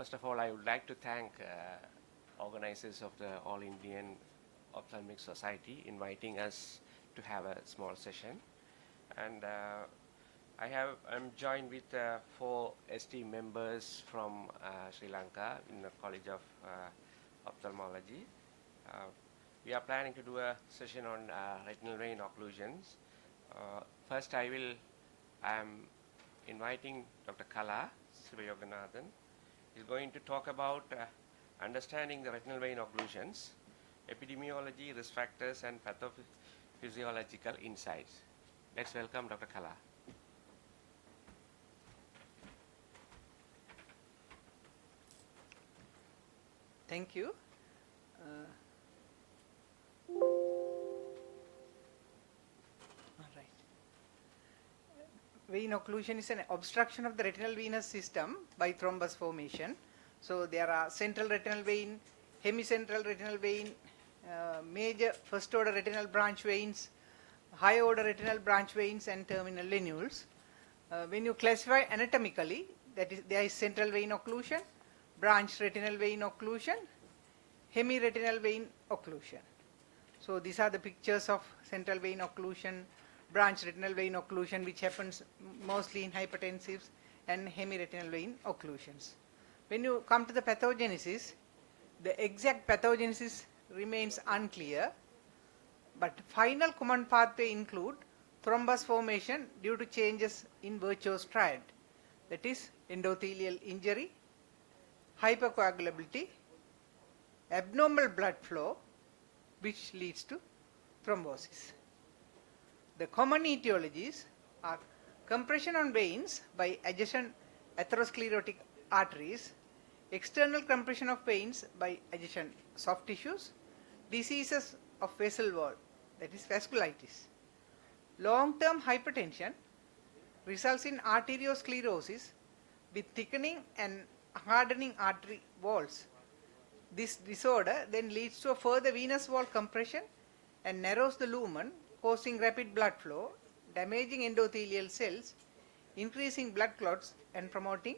First of all, I would like to thank organizers of the All Indian Ophthalmic Society inviting us to have a small session. And I'm joined with 4 ST members from Sri Lanka in the College of Ophthalmology. We are planning to do a session on retinal vein occlusions. First, I am inviting Dr. Kala Sivayoganathan. He's going to talk about understanding the retinal vein occlusions, epidemiology, risk factors, and pathophysiological insights. Let's welcome Dr. Kala. Thank you. Vein occlusion is an obstruction of the retinal venous system by thrombus formation. So there are central retinal vein, hemicentral retinal vein, major first order retinal branch veins, high order retinal branch veins, and terminal venules. When you classify anatomically, that is, there is central vein occlusion, branch retinal vein occlusion, hemiretinal vein occlusion. So these are the pictures of central vein occlusion, branch retinal vein occlusion, which happens mostly in hypertensives, and hemiretinal vein occlusions. When you come to the pathogenesis, the exact pathogenesis remains unclear, but final common pathway include thrombus formation due to changes in Virchow's triad, that is endothelial injury, hypercoagulability, abnormal blood flow, which leads to thrombosis. The common etiologies are compression on veins by adjacent atherosclerotic arteries, external compression of veins by adjacent soft tissues, diseases of vessel wall, that is vasculitis. Long-term hypertension results in arteriosclerosis with thickening and hardening artery walls. This disorder then leads to a further venous wall compression and narrows the lumen, causing rapid blood flow, damaging endothelial cells, increasing blood clots, and promoting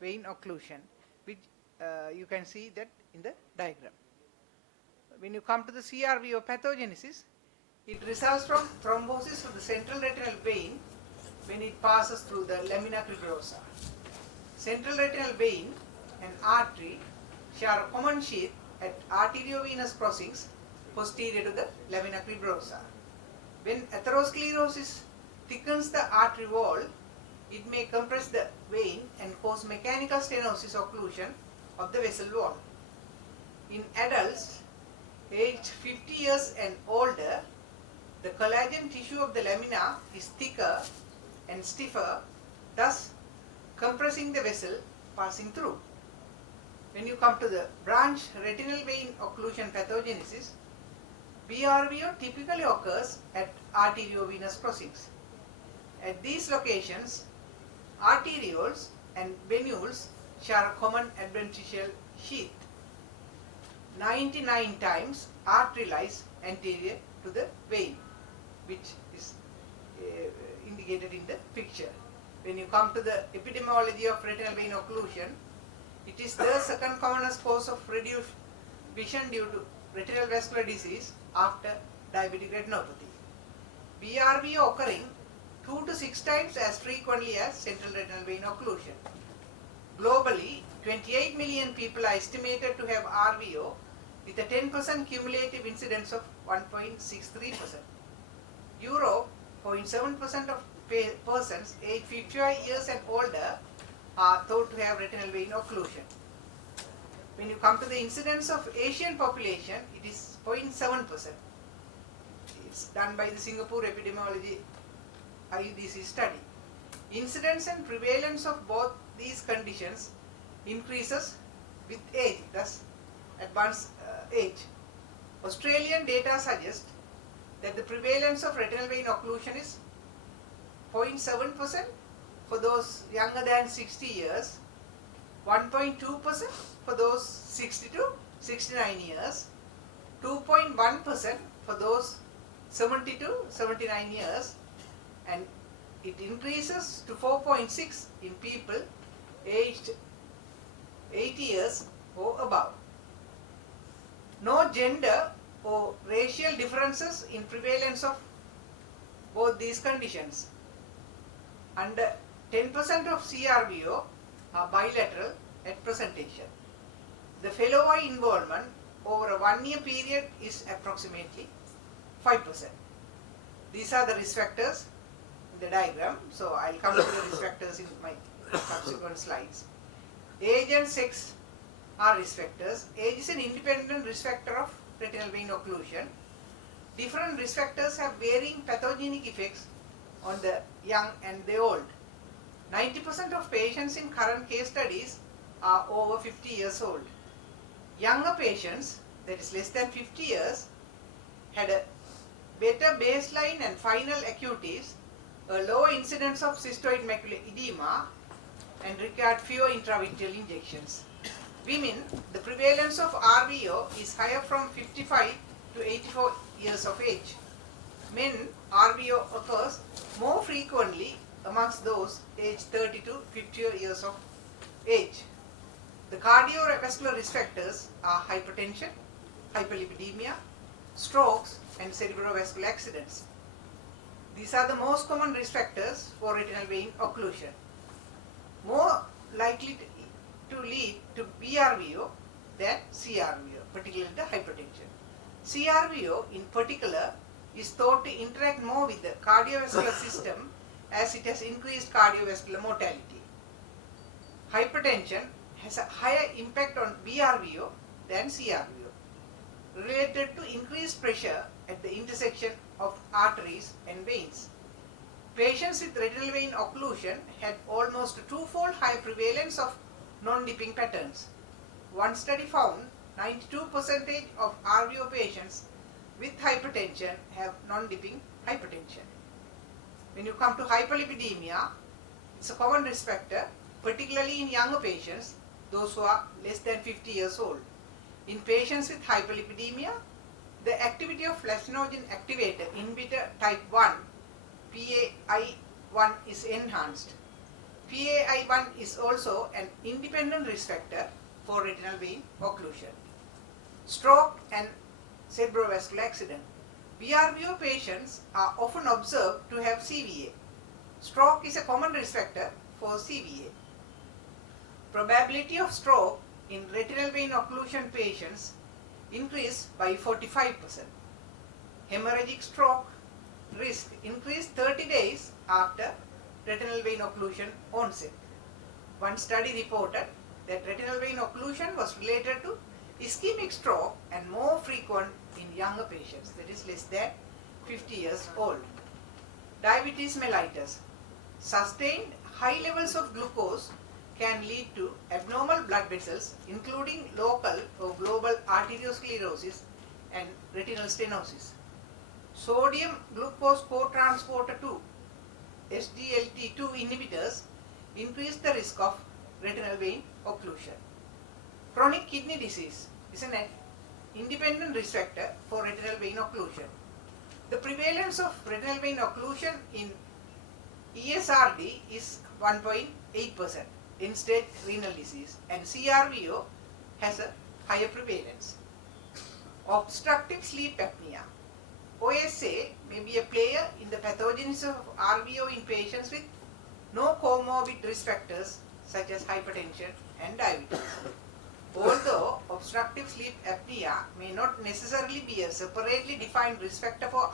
vein occlusion, which you can see that in the diagram. When you come to the CRVO pathogenesis, it results from thrombosis of the central retinal vein when it passes through the lamina fibrosa. Central retinal vein and artery share a common sheath at arteriovenous crossings posterior to the lamina fibrosa. When atherosclerosis thickens the artery wall, it may compress the vein and cause mechanical stenosis occlusion of the vessel wall. In adults aged 50 years and older, the collagen tissue of the lamina is thicker and stiffer, thus compressing the vessel passing through. When you come to the branch retinal vein occlusion pathogenesis, BRVO typically occurs at arteriovenous crossings. At these locations, arterioles and venules share a common adventitial sheath. 99 times artery lies anterior to the vein, which is indicated in the picture. When you come to the epidemiology of retinal vein occlusion, it is the second commonest cause of reduced vision due to retinal vascular disease after diabetic retinopathy. BRVO occurring 2 to 6 times as frequently as central retinal vein occlusion. Globally, 28 million people are estimated to have RVO with a 10% cumulative incidence of 1.63%. Europe, 0.7% of persons aged 55 years and older are thought to have retinal vein occlusion. When you come to the incidence of Asian population, it is 0.7%. It's done by the Singapore Epidemiology IUDC study. Incidence and prevalence of both these conditions increases with age, thus advanced age. Australian data suggest that the prevalence of retinal vein occlusion is 0.7% for those younger than 60 years, 1.2% for those 60 to 69 years, 2.1% for those 70 to 79 years, and it increases to 4.6 in people aged 80 years or above. No gender or racial differences in prevalence of both these conditions. Under 10% of CRVO are bilateral at presentation. The fellow eye involvement over a 1 year period is approximately 5%. These are the risk factors in the diagram, so I'll come to the risk factors in my subsequent slides. Age and sex are risk factors. Age is an independent risk factor of retinal vein occlusion. Different risk factors have varying pathogenic effects on the young and the old. 90% of patients in current case studies are over 50 years old. Younger patients, that is less than 50 years, had a better baseline and final acuities, a lower incidence of cystoid macular edema, and required fewer intravitreal injections. Women, the prevalence of RVO is higher from 55 to 84 years of age. Men, RVO occurs more frequently amongst those aged 30 to 50 years of age. The cardiovascular risk factors are hypertension, hyperlipidemia, strokes, and cerebrovascular accidents. These are the most common risk factors for retinal vein occlusion. More likely to lead to BRVO than CRVO, particularly the hypertension. CRVO in particular is thought to interact more with the cardiovascular system as it has increased cardiovascular mortality. Hypertension has a higher impact on BRVO than CRVO, related to increased pressure at the intersection of arteries and veins. Patients with retinal vein occlusion had almost a twofold higher prevalence of non-dipping patterns. One study found 92% of RVO patients with hypertension have non-dipping hypertension. When you come to hyperlipidemia, it's a common risk factor, particularly in younger patients, those who are less than 50 years old. In patients with hyperlipidemia, the activity of lacinogen activator inhibitor type 1, PAI1, is enhanced. PAI1 is also an independent risk factor for retinal vein occlusion. Stroke and cerebrovascular accident. BRVO patients are often observed to have CVA. Stroke is a common risk factor for CVA. Probability of stroke in retinal vein occlusion patients increased by 45%. Hemorrhagic stroke risk increased 30 days after retinal vein occlusion onset. One study reported that retinal vein occlusion was related to ischemic stroke and more frequent in younger patients, that is less than 50 years old. Diabetes mellitus. Sustained high levels of glucose can lead to abnormal blood vessels, including local or global arteriosclerosis and retinal stenosis. Sodium glucose cotransporter 2, SGLT2 inhibitors increase the risk of retinal vein occlusion. Chronic kidney disease is an independent risk factor for retinal vein occlusion. The prevalence of retinal vein occlusion in ESRD is 1.8%, end-stage renal disease, and CRVO has a higher prevalence. Obstructive sleep apnea. OSA may be a player in the pathogenesis of RVO in patients with no comorbid risk factors such as hypertension and diabetes. Although obstructive sleep apnea may not necessarily be a separately defined risk factor for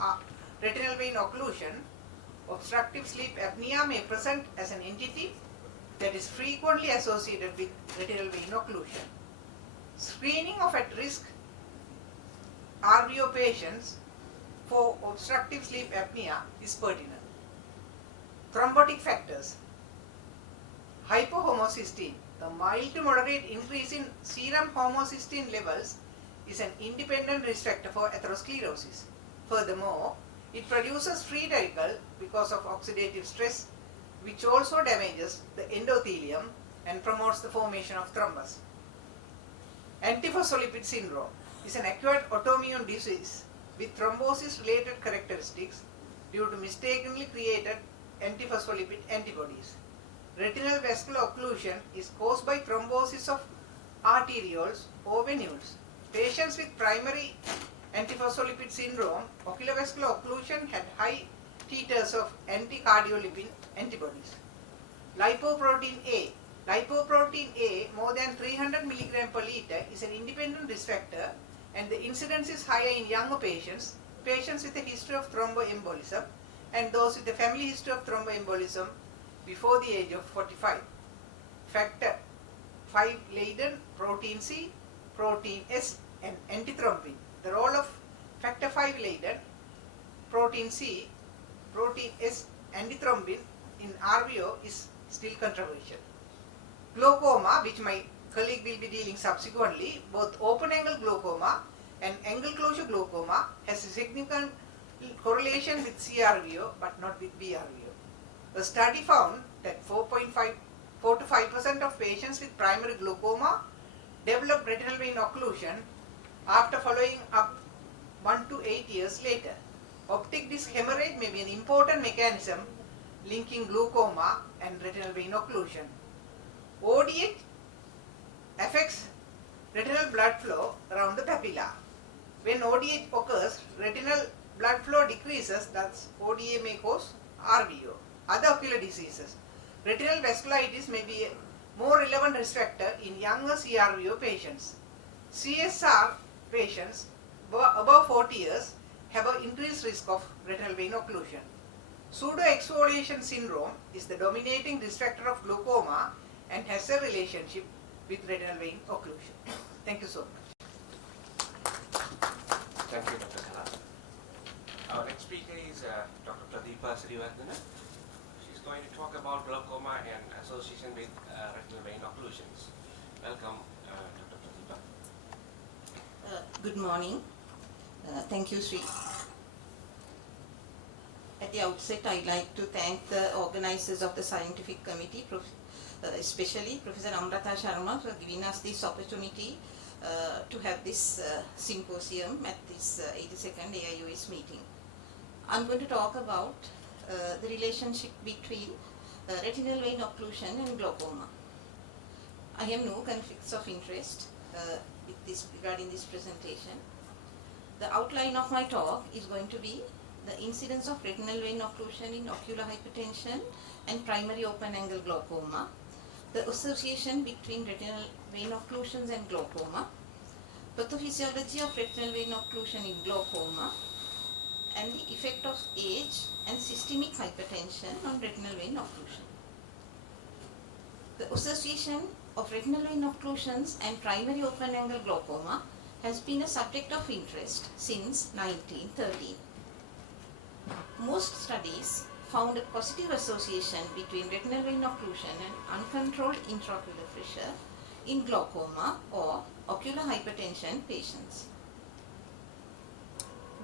retinal vein occlusion, obstructive sleep apnea may present as an entity that is frequently associated with retinal vein occlusion. Screening of at-risk RVO patients for obstructive sleep apnea is pertinent. Thrombotic factors. Hypohomocysteine. The mild to moderate increase in serum homocysteine levels is an independent risk factor for atherosclerosis. Furthermore, it produces free radical because of oxidative stress, which also damages the endothelium and promotes the formation of thrombus. Antiphospholipid syndrome is an acquired autoimmune disease with thrombosis-related characteristics due to mistakenly created antiphospholipid antibodies. Retinal vascular occlusion is caused by thrombosis of arterioles, or venules. Patients with primary antiphospholipid syndrome, oculovascular occlusion had high titers of anticardiolipin antibodies. Lipoprotein A. Lipoprotein A more than 300 mg per liter is an independent risk factor, and the incidence is higher in younger patients, patients with a history of thromboembolism, and those with a family history of thromboembolism before the age of 45. Factor 5 Leiden, protein C, protein S, and antithrombin. The role of factor 5 Leiden, protein C, protein S, antithrombin in RVO is still controversial. Glaucoma, which my colleague will be dealing subsequently, both open angle glaucoma and angle closure glaucoma has a significant correlation with CRVO but not with BRVO. A study found that 4 to 5% of patients with primary glaucoma develop retinal vein occlusion after following up 1 to 8 years later. Optic disc hemorrhage may be an important mechanism linking glaucoma and retinal vein occlusion. ODH affects retinal blood flow around the papilla. When ODH occurs, retinal blood flow decreases, thus ODA may cause RVO. Other ocular diseases. Retinal vasculitis may be a more relevant risk factor in younger CRVO patients. CSR patients above 40 years have an increased risk of retinal vein occlusion. Pseudoexfoliation syndrome is the dominating risk factor of glaucoma and has a relationship with retinal vein occlusion. Thank you so much. Thank you, Dr. Kala. Our next speaker is Dr. Pradeepa Srivardhana. She's going to talk about glaucoma and association with retinal vein occlusions. Welcome, Dr. Pradeepa. Good morning. Thank you, Sri. At the outset, I'd like to thank the organizers of the scientific committee, especially Professor Amrata Sharma, for giving us this opportunity to have this symposium at this 82nd AIOS meeting. I'm going to talk about the relationship between retinal vein occlusion and glaucoma. I have no conflicts of interest regarding this presentation. The outline of my talk is going to be the incidence of retinal vein occlusion in ocular hypertension and primary open angle glaucoma, the association between retinal vein occlusions and glaucoma, pathophysiology of retinal vein occlusion in glaucoma, and the effect of age and systemic hypertension on retinal vein occlusion. The association of retinal vein occlusions and primary open angle glaucoma has been a subject of interest since 1913. Most studies found a positive association between retinal vein occlusion and uncontrolled intraocular pressure in glaucoma or ocular hypertension patients.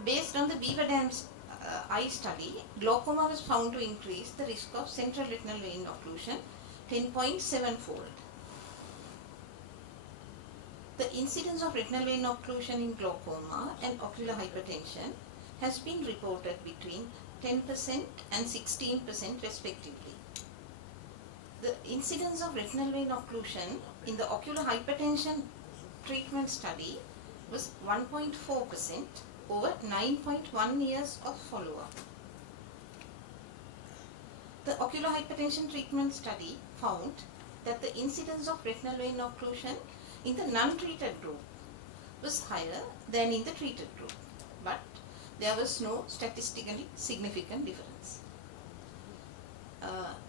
Based on the Beaver Dam's eye study, glaucoma was found to increase the risk of central retinal vein occlusion 10.7-fold. The incidence of retinal vein occlusion in glaucoma and ocular hypertension has been reported between 10% and 16% respectively. The incidence of retinal vein occlusion in the ocular hypertension treatment study was 1.4% over 9.1 years of follow-up. The ocular hypertension treatment study found that the incidence of retinal vein occlusion in the non-treated group was higher than in the treated group, but there was no statistically significant difference.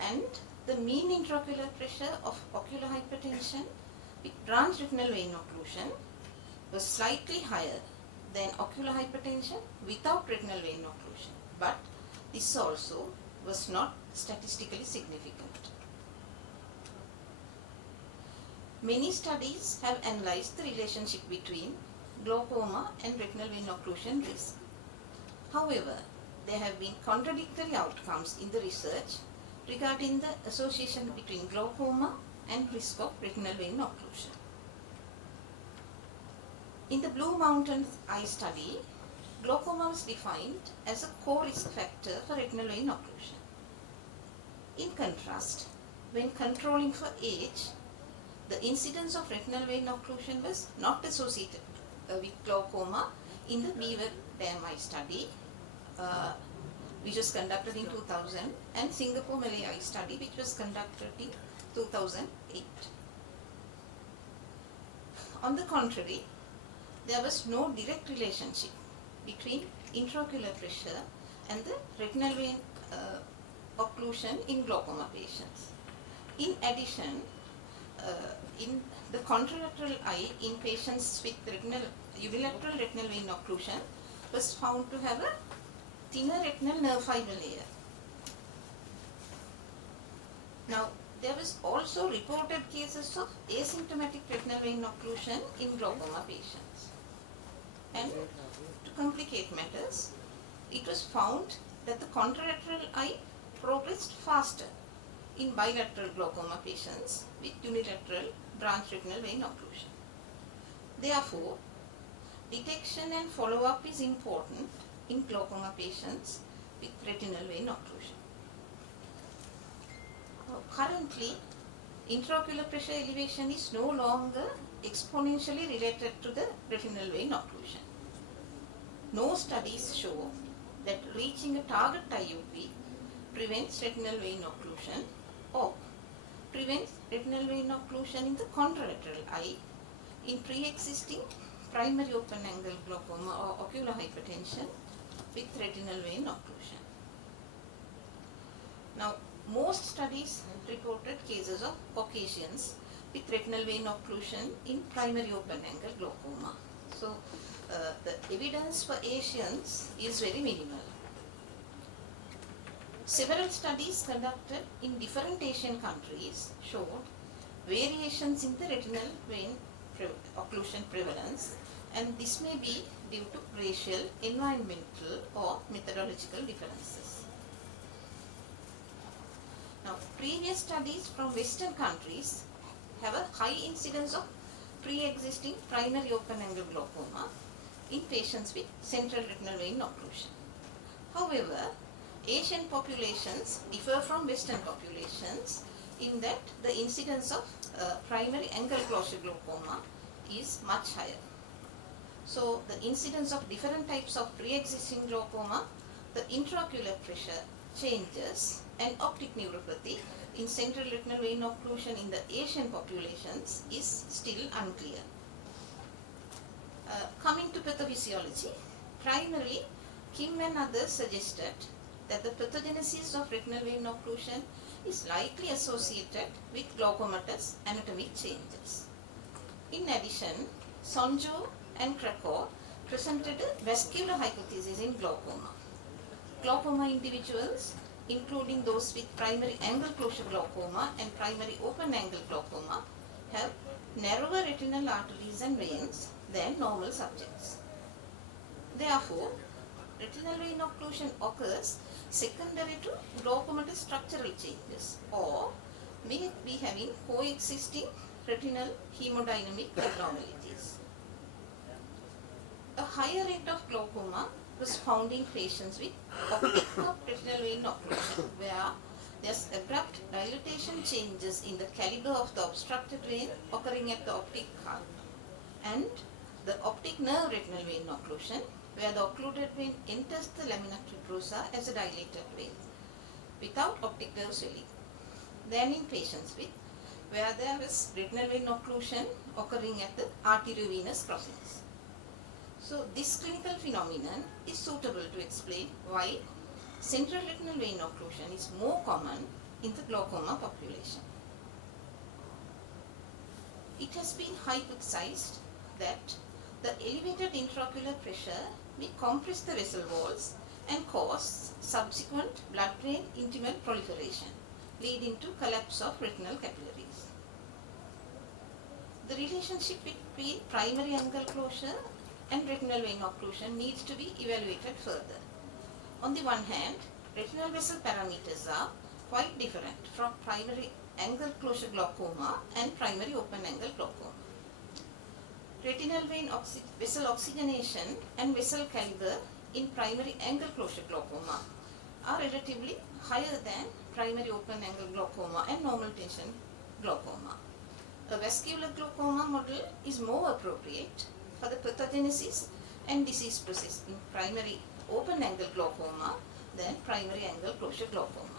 And the mean intraocular pressure of ocular hypertension with branch retinal vein occlusion was slightly higher than ocular hypertension without retinal vein occlusion, but this also was not statistically significant. Many studies have analyzed the relationship between glaucoma and retinal vein occlusion risk. However, there have been contradictory outcomes in the research regarding the association between glaucoma and risk of retinal vein occlusion. In the Blue Mountains eye study, glaucoma was defined as a co-risk factor for retinal vein occlusion. In contrast, when controlling for age, the incidence of retinal vein occlusion was not associated with glaucoma in the Beaver Dam eye study, which was conducted in 2000, and Singapore Malay eye study, which was conducted in 2008. On the contrary, there was no direct relationship between intraocular pressure and the retinal vein occlusion in glaucoma patients. In addition, in the contralateral eye in patients with unilateral retinal vein occlusion was found to have a thinner retinal nerve fiber layer. Now, there was also reported cases of asymptomatic retinal vein occlusion in glaucoma patients. And to complicate matters, it was found that the contralateral eye progressed faster in bilateral glaucoma patients with unilateral branch retinal vein occlusion. Therefore, detection and follow-up is important in glaucoma patients with retinal vein occlusion. Currently, intraocular pressure elevation is no longer exponentially related to the retinal vein occlusion. No studies show that reaching a target IUP prevents retinal vein occlusion or prevents retinal vein occlusion in the contralateral eye in pre-existing primary open-angle glaucoma or ocular hypertension with retinal vein occlusion. Now, most studies reported cases of Caucasians with retinal vein occlusion in primary open-angle glaucoma. So, the evidence for Asians is very minimal. Several studies conducted in different Asian countries showed variations in the retinal vein occlusion prevalence, and this may be due to racial, environmental or methodological differences. Now, previous studies from Western countries have a high incidence of pre-existing primary open-angle glaucoma in patients with central retinal vein occlusion. However, Asian populations differ from Western populations in that the incidence of primary angle closure glaucoma is much higher. So, the incidence of different types of pre-existing glaucoma, the intraocular pressure changes, and optic neuropathy in central retinal vein occlusion in the Asian populations is still unclear. Coming to pathophysiology, primarily Kim and others suggested that the pathogenesis of retinal vein occlusion is likely associated with glaucomatous anatomic changes. In addition, Sonjo and Krakow presented a vascular hypothesis in glaucoma. Glaucoma individuals, including those with primary angle closure glaucoma and primary open angle glaucoma, have narrower retinal arteries and veins than normal subjects. Therefore, retinal vein occlusion occurs secondary to glaucomatous structural changes or may be having coexisting retinal hemodynamic abnormalities. A higher rate of glaucoma was found in patients with optic cup retinal vein occlusion, where there's abrupt dilatation changes in the caliber of the obstructed vein occurring at the optic cup, and the optic nerve retinal vein occlusion, where the occluded vein enters the lamina tuberosa as a dilated vein without optic nerve swelling, than in patients with where there is retinal vein occlusion occurring at the arteriovenous crossings. So, this clinical phenomenon is suitable to explain why central retinal vein occlusion is more common in the glaucoma population. It has been hypothesized that the elevated intraocular pressure may compress the vessel walls and cause subsequent blood-brain intimal proliferation, leading to collapse of retinal capillaries. The relationship between primary angle closure and retinal vein occlusion needs to be evaluated further. On the one hand, retinal vessel parameters are quite different from primary angle closure glaucoma and primary open angle glaucoma. Retinal vein vessel oxygenation and vessel caliber in primary angle closure glaucoma are relatively higher than primary open angle glaucoma and normal tension glaucoma. A vascular glaucoma model is more appropriate for the pathogenesis and disease process in primary open-angle glaucoma than primary angle closure glaucoma.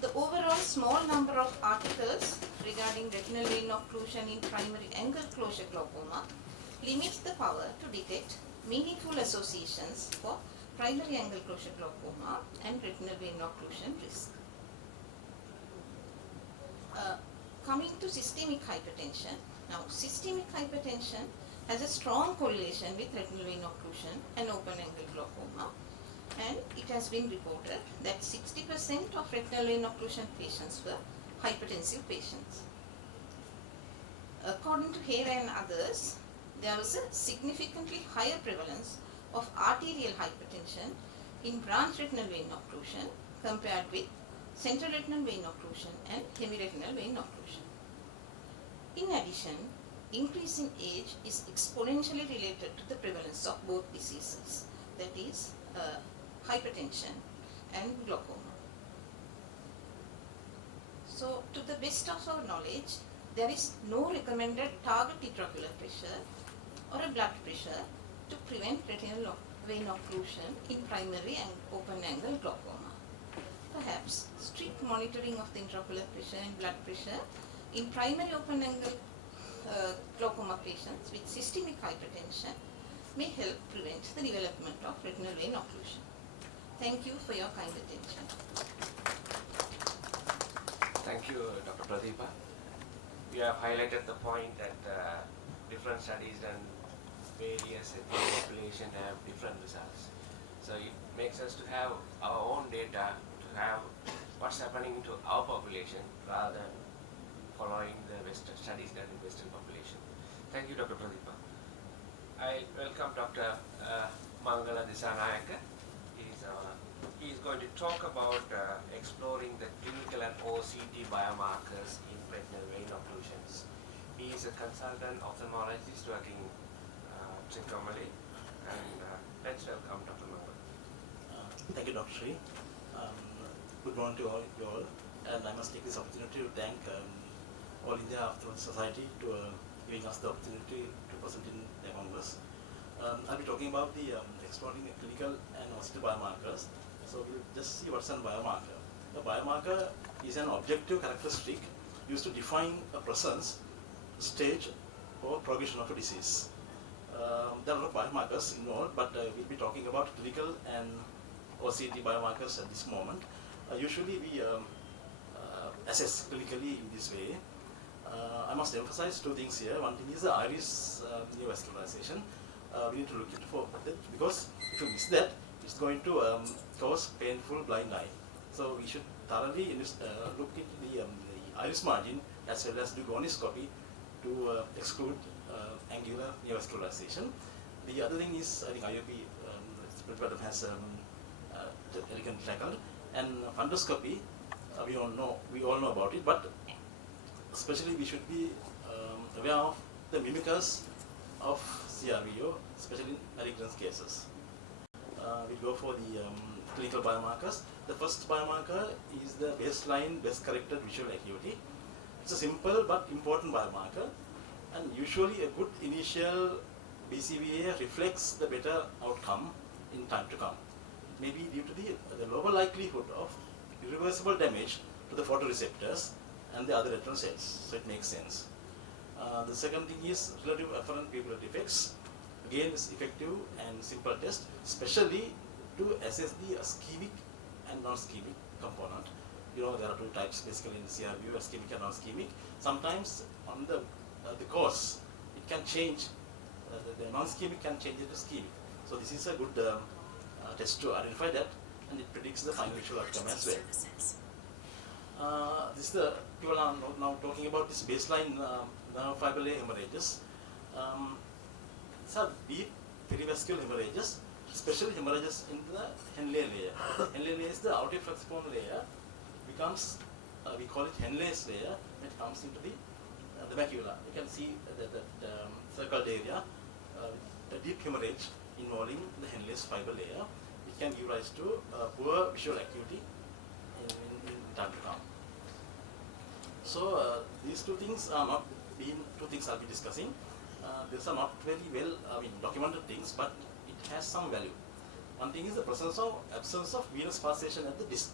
The overall small number of articles regarding retinal vein occlusion in primary angle closure glaucoma limits the power to detect meaningful associations for primary angle closure glaucoma and retinal vein occlusion risk. Coming to systemic hypertension. Now, systemic hypertension has a strong correlation with retinal vein occlusion and open-angle glaucoma, and it has been reported that 60% of retinal vein occlusion patients were hypertensive patients. According to Hare and others, there was a significantly higher prevalence of arterial hypertension in branch retinal vein occlusion compared with central retinal vein occlusion and hemiretinal vein occlusion. In addition, increase in age is exponentially related to the prevalence of both diseases, that is, hypertension and glaucoma. So, to the best of our knowledge, there is no recommended target intraocular pressure or a blood pressure to prevent retinal vein occlusion in primary and open-angle glaucoma. Perhaps strict monitoring of the intraocular pressure and blood pressure in primary open-angle glaucoma patients with systemic hypertension may help prevent the development of retinal vein occlusion. Thank you for your kind attention. Thank you, Dr. Pradeepa. You have highlighted the point that different studies and various population have different results. So it makes us to have our own data to have what's happening to our population rather than following the Western studies done in Western population. Thank you, Dr. Pradeepa. I welcome Dr. Mangala Disanayaka. He is going to talk about exploring the clinical and OCT biomarkers in retinal vein occlusions. He is a consultant ophthalmologist working in Trincomalee, and let's welcome Dr. Mangala. Thank you, Dr. Sri. Good morning to all you all, and I must take this opportunity to thank All India Ophthalmologists Society to giving us the opportunity to present in the Congress. I'll be talking about the exploring the clinical and OCT biomarkers. So we'll just see what's a biomarker. The biomarker is an objective characteristic used to define a presence, stage, or progression of a disease. There are a lot of biomarkers involved, but we'll be talking about clinical and OCT biomarkers at this moment. Usually we assess clinically in this way. I must emphasize two things here. One thing is the iris neovascularization. We need to look into for that, because if you miss that, it's going to cause painful blind eye. So we should thoroughly look into the iris margin as well as do gonioscopy to exclude angular neovascularization. The other thing is, I think IOP has elegantly tackled, and fundoscopy. We all know about it, but especially we should be aware of the mimickers of CRVO, especially in malignant cases. We go for the clinical biomarkers. The first biomarker is the baseline best corrected visual acuity. It's a simple but important biomarker, and usually a good initial BCVA reflects the better outcome in time to come. It may be due to the lower likelihood of irreversible damage to the photoreceptors and the other retinal cells, so it makes sense. The second thing is relative afferent pupillary defects. Again, it's effective and simple test, especially to assess the ischemic and non-ischemic component. You know, there are two types basically in CRVO, ischemic and non-ischemic. Sometimes on the course, it can change, the non-ischemic can change into ischemic. So this is a good test to identify that, and it predicts the final visual outcome as well. This is the, people are now talking about this baseline nerve fiber layer hemorrhages. These are deep perivascular hemorrhages, especially hemorrhages in the Henle layer. Henle layer is the outer flexiform layer. It becomes, we call it Henle's layer, when it comes into the macula. You can see that circled area, the deep hemorrhage involving the Henle's fiber layer, which can give rise to poor visual acuity in time to come. So these two things are not two things I'll be discussing. These are not very well, documented things, but it has some value. One thing is the absence of venous pulsation at the disc.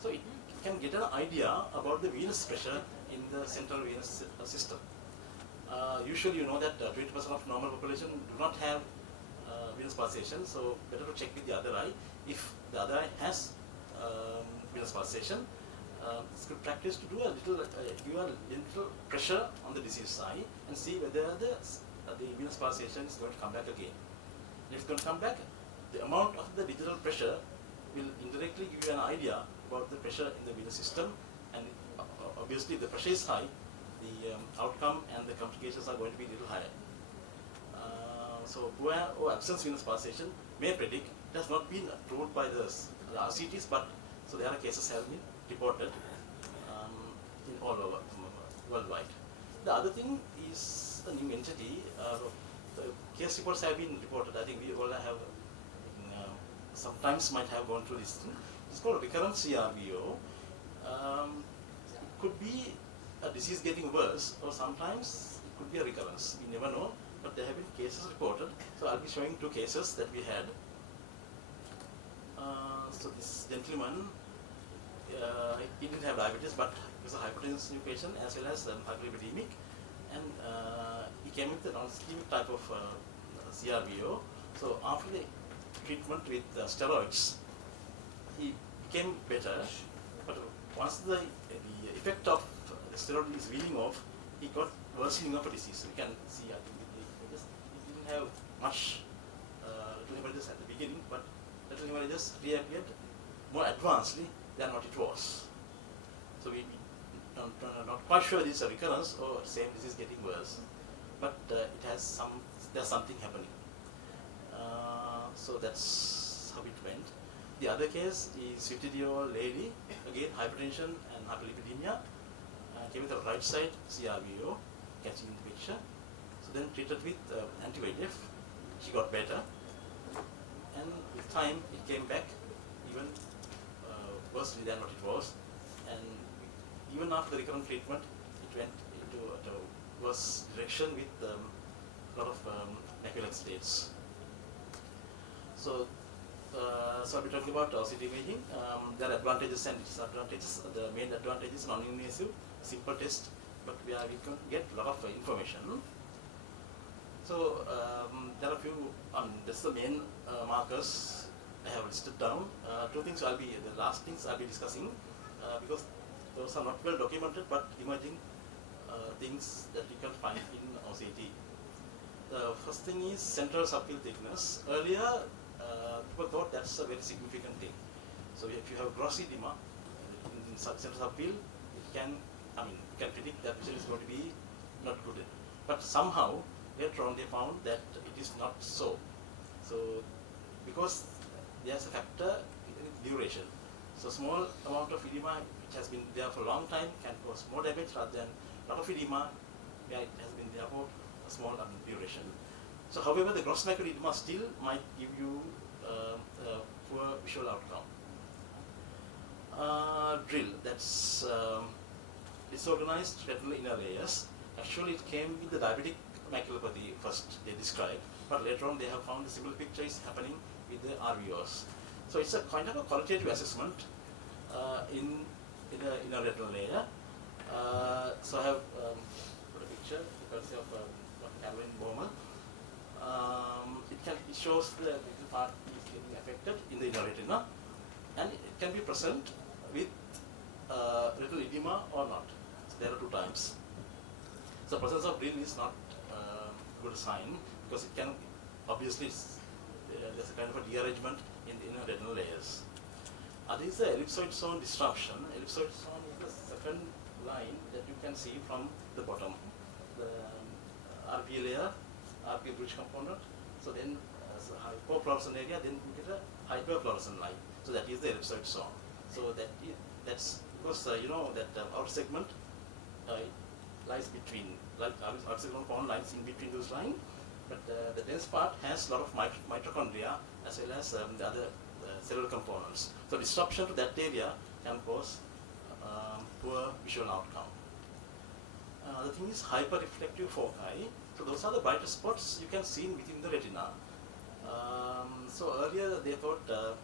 So it can get an idea about the venous pressure in the central venous system. Usually you know that 20% of normal population do not have venous pulsation, so better to check with the other eye. If the other eye has venous pulsation, it's good practice to do a little, give a little pressure on the diseased eye and see whether the venous pulsation is going to come back again. If it's going to come back, the amount of the digital pressure will indirectly give you an idea about the pressure in the venous system, and obviously if the pressure is high, the outcome and the complications are going to be a little higher. So poor or absence venous pulsation may predict, it has not been proved by the RCTs, but so there are cases have been reported in all over worldwide. The other thing is the new entity. The case reports have been reported. I think we all have sometimes might have gone through this thing. It's called recurrent CRVO. It could be a disease getting worse, or sometimes it could be a recurrence. We never know, but there have been cases reported. So I'll be showing two cases that we had. So this gentleman, he didn't have diabetes, but he was a hypertensive patient as well as hyperlipidemic, and he came with a non-ischemic type of CRVO. So after the treatment with steroids, he became better, but once the effect of the steroid is weaning off, he got worsening of a disease. We can see, I think he didn't have much retinal hemorrhages at the beginning, but retinal hemorrhages reappeared more advancedly than what it was. So we not quite sure this is a recurrence or same disease getting worse, but there's something happening. So that's how it went. The other case is 50-year-old lady, again hypertension and hyperlipidemia, came with a right side CRVO, can see in the picture. So then treated with anti-VEGF, she got better, and with time it came back even worse than what it was, and even after the recurrent treatment, it went into a worse direction with a lot of macular states. So, I'll be talking about OCT imaging. There are advantages and disadvantages. The main advantage is non-invasive, simple test, but we can get a lot of information. So, there are a few, that's the main markers I have listed down. Two things the last things I'll be discussing, because those are not well documented, but emerging things that you can find in OCT. The first thing is central subfield thickness. Earlier, people thought that's a very significant thing. So if you have gross edema in central subfield, you can predict that vision is going to be not good. But somehow, later on they found that it is not so. So, because there's a factor in duration. So small amount of edema which has been there for a long time can cause more damage rather than a lot of edema where it has been there for a small duration. So however, the gross macular edema still might give you a poor visual outcome. Drill, that's disorganized retinal inner layers. Actually it came with the diabetic maculopathy first they described, but later on they have found a similar picture is happening with the RVOs. So it's a kind of a qualitative assessment in a retinal layer. So I have put a picture, courtesy of Caroline Bowman. It shows the little part is getting affected in the inner retina, and it can be present with retinal edema or not. So there are two types. So presence of drill is not a good sign, because it can obviously there's a kind of a dearrangement in the inner retinal layers. There is the ellipsoid zone disruption. Ellipsoid zone is the second line that you can see from the bottom. The RP layer, RP bridge component. So then as a hypofluorescent area, then you get a hyperfluorescent line. So that is the ellipsoid zone. So that's because you know that our segment lies between, like our segment lines in between those lines. But the dense part has a lot of mitochondria as well as the other cellular components. So disruption to that area can cause poor visual outcome. The thing is hyperreflective foci. So those are the brighter spots you can see within the retina. So earlier they thought the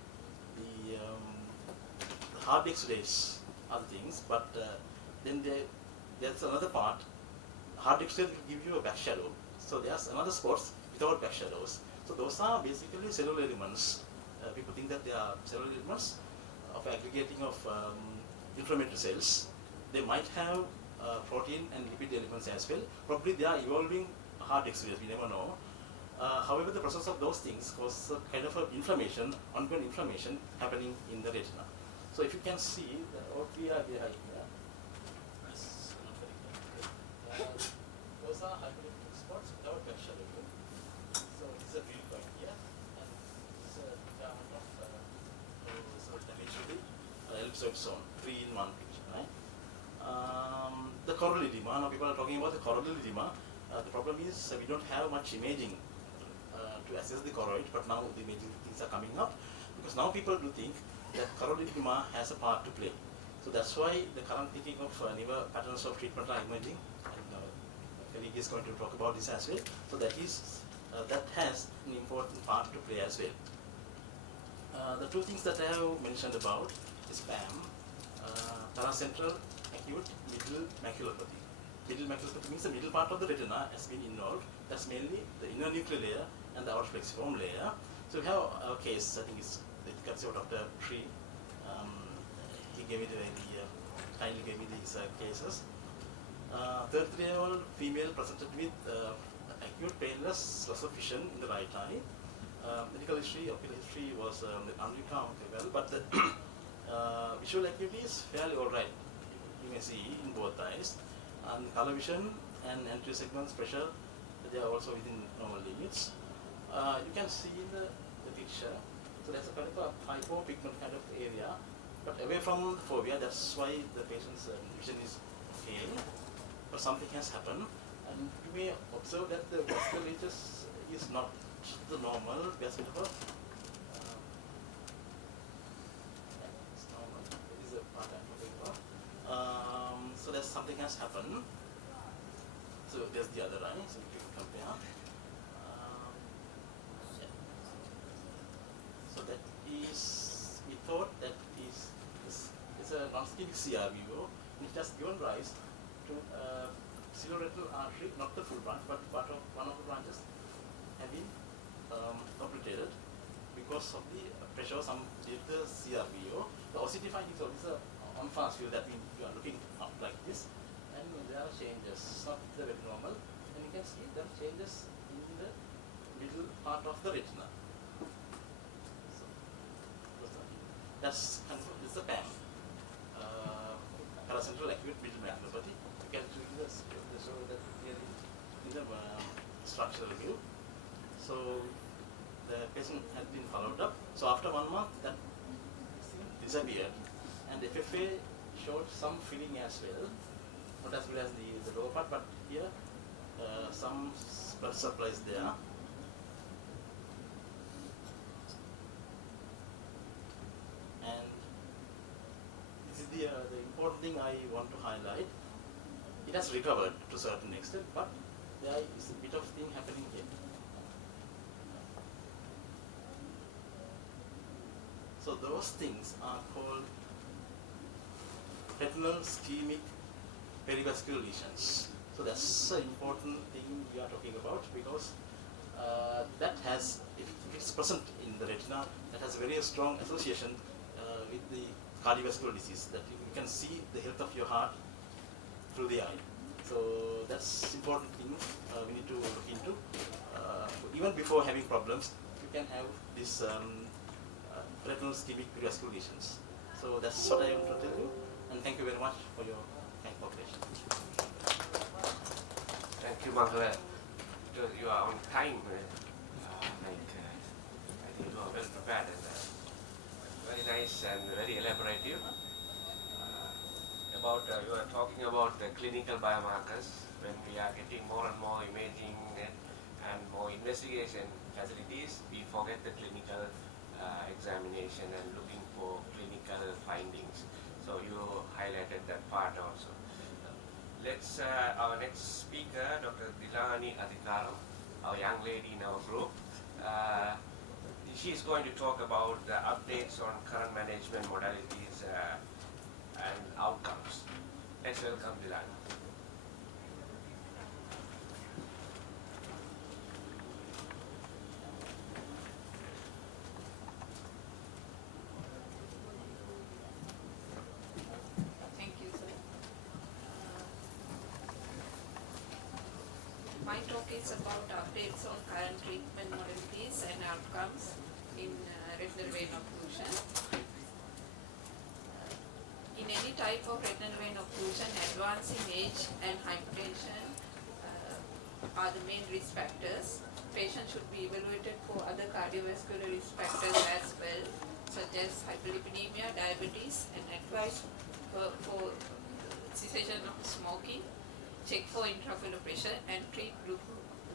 hard X-rays are the things, but then there's another part. Hard X-rays will give you a back shadow. So there's another spots without back shadows. So those are basically cellular elements. People think that they are cellular elements of aggregating of inflammatory cells. They might have protein and lipid elements as well. Probably they are evolving hard X-rays, we never know. However, the process of those things cause a kind of inflammation, ongoing inflammation happening in the retina. So if you can see what we are behind here, those are hyperreflective spots without back shadow. So it's a real point here, and it's a diamond of damage to the ellipsoid zone, 3-in-1 picture, right? The choroidal edema, now people are talking about the choroidal edema. The problem is we don't have much imaging to assess the choroid, but now the imaging things are coming up, because now people do think that choroidal edema has a part to play. So that's why the current thinking of newer patterns of treatment are emerging, and colleague is going to talk about this as well. So that has an important part to play as well. The two things that I have mentioned about is PAM, paracentral acute middle maculopathy. Middle maculopathy means the middle part of the retina has been involved. That's mainly the inner nuclear layer and the outer plexiform layer. So we have a case, I think it's the Dr. Tree. He gave me kindly gave me these cases. 33-year-old female presented with acute paleness, loss of vision in the right eye. Medical history, ocular history was unremarkable, but the visual acuity is fairly alright. You may see in both eyes. And color vision and anterior segments pressure, they are also within normal limits. You can see in the picture, so there's a kind of a hypopigment kind of area, but away from the fovea. That's why the patient's vision is okay, but something has happened, and you may observe that the vasculature is not the normal vascular. It's normal. It is a part I'm talking about. So there's something has happened. So there's the other eye. So if you compare. Yeah. So that is, we thought that is a non-ischemic CRVO, which has given rise to cerebroretinal artery, not the full branch, but part of one of the branches have been obliterated because of the pressure of some the CRVO. The OCT findings of this on fast view that you are looking up like this, and there are changes, not the very normal, and you can see there are changes in the middle part of the retina. So, that's this is the PAM, paracentral acute middle maculopathy. You can see this, show that clearly in the structural view. So the patient had been followed up. So after 1 month, that disappeared, and FFA showed some filling as well, not as well as the lower part, but here some blood supply is there. And this is the important thing I want to highlight. It has recovered to a certain extent, but there is a bit of thing happening here. So those things are called retinal ischemic perivascular lesions. So that's an important thing we are talking about, because that has, if it's present in the retina, that has a very strong association with the cardiovascular disease, that you can see the health of your heart through the eye. So that's important thing we need to look into. Even before having problems, you can have this retinal ischemic perivascular lesions. So that's what I want to tell you, and thank you very much for your kind cooperation. Thank you, Mangala. You are on time. I think you are well prepared and very nice and very elaborative. You are talking about the clinical biomarkers. When we are getting more and more imaging and more investigation facilities, we forget the clinical examination and looking for clinical findings. So So you highlighted that part also. Let's our next speaker, Dr. Dilani Adhikaram, our young lady in our group. She is going to talk about the updates on current management modalities and outcomes. Let's welcome Dilani. Thank you, sir. My talk is about updates on current treatment modalities and outcomes in retinal vein occlusion. In any type of retinal vein occlusion, advancing age and hypertension are the main risk factors. Patients should be evaluated for other cardiovascular risk factors as well, such as hyperlipidemia, diabetes, and advice for cessation of smoking, check for intraocular pressure, and treat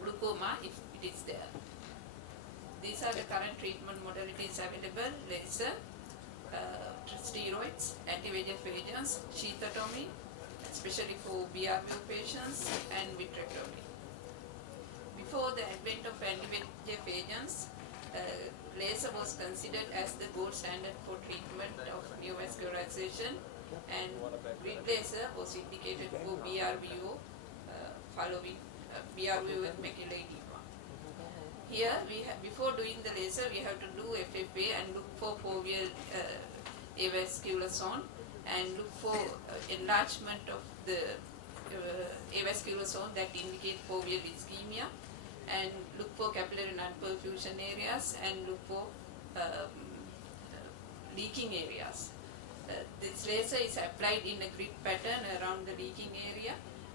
glaucoma if it is there. These are the current treatment modalities available: laser, steroids, anti-VEGF agents, sheathotomy, especially for BRVO patients, and vitrectomy. Before the advent of anti-VEGF agents, laser was considered as the gold standard for treatment of neovascularization, and grid laser was indicated for BRVO following BRVO with macular edema. Here, before doing the laser, we have to do FFA and look for foveal avascular zone and look for enlargement of the avascular zone that indicate foveal ischemia, and look for capillary non-perfusion areas and look for leaking areas. This laser is applied in a grid pattern around the leaking area,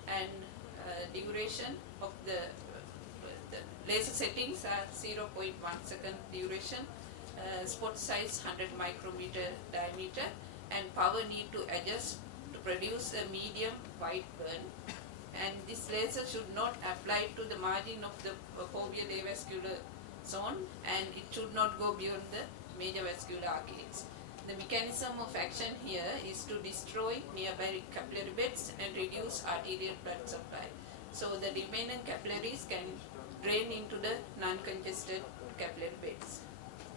and duration of the laser settings are 0.1 second duration, spot size 100 micrometer diameter, and power need to adjust to produce a medium white burn. And this laser should not apply to the margin of the foveal avascular zone, and it should not go beyond the major vascular arcades. The mechanism of action here is to destroy nearby capillary beds and reduce arterial blood supply, so the remaining capillaries can drain into the non-congested capillary beds.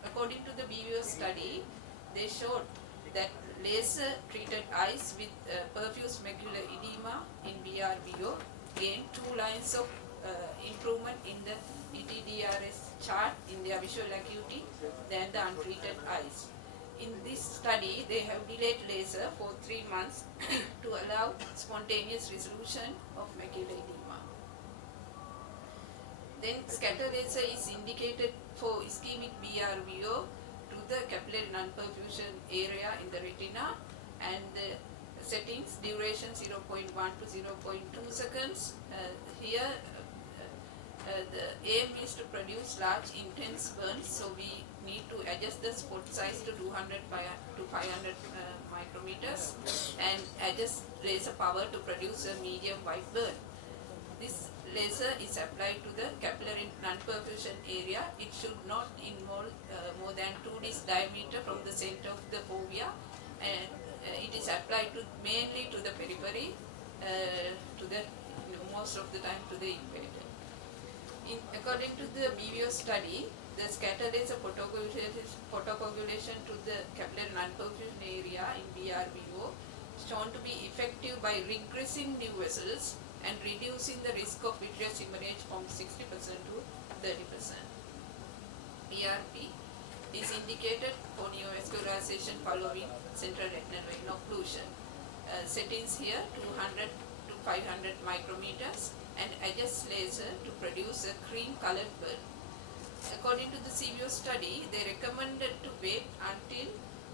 According to the BVO study, they showed that laser-treated eyes with perfuse macular edema in BRVO gained 2 lines of improvement in the ETDRS chart in their visual acuity than the untreated eyes. In this study, they have delayed laser for 3 months to allow spontaneous resolution of macular edema. Then scatter laser is indicated for ischemic BRVO to the capillary non-perfusion area in the retina, and the settings duration 0.1 to 0.2 seconds. Here the aim is to produce large intense burns, so we need to adjust the spot size to 200 to 500 micrometers and adjust laser power to produce a medium white burn. This laser is applied to the capillary non-perfusion area. It should not involve more than 2 disc diameter from the center of the fovea, and it is applied to mainly to the periphery, to the most of the time to the inferior. According to the BVO study, the scatter laser photocoagulation to the capillary non-perfusion area in BRVO shown to be effective by regressing new vessels and reducing the risk of vitreous hemorrhage from 60% to 30%. PRP is indicated for neovascularization following central retinal vein occlusion. Settings here 200 to 500 micrometers, and adjust laser to produce a cream colored burn. According to the CVO study, they recommended to wait until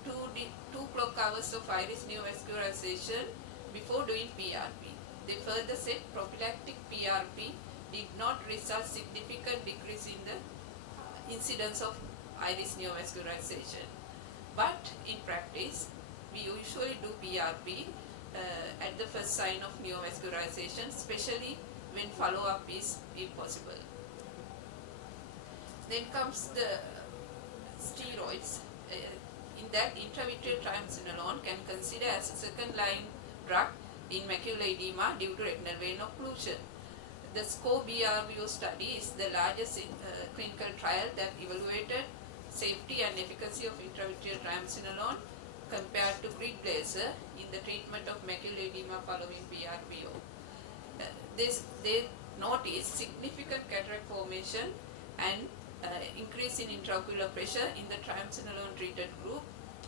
2 clock hours of iris neovascularization before doing PRP. They further said prophylactic PRP did not result significant decrease in the incidence of iris neovascularization. But in practice, we usually do PRP at the first sign of neovascularization, especially when follow-up is impossible. Then comes the steroids. In that, intravitreal triamcinolone can consider as a second-line drug in macular edema due to retinal vein occlusion. The SCO-BRVO study is the largest clinical trial that evaluated safety and efficacy of intravitreal triamcinolone compared to grid laser in the treatment of macular edema following BRVO. They noticed significant cataract formation and increase in intraocular pressure in the triamcinolone treated group,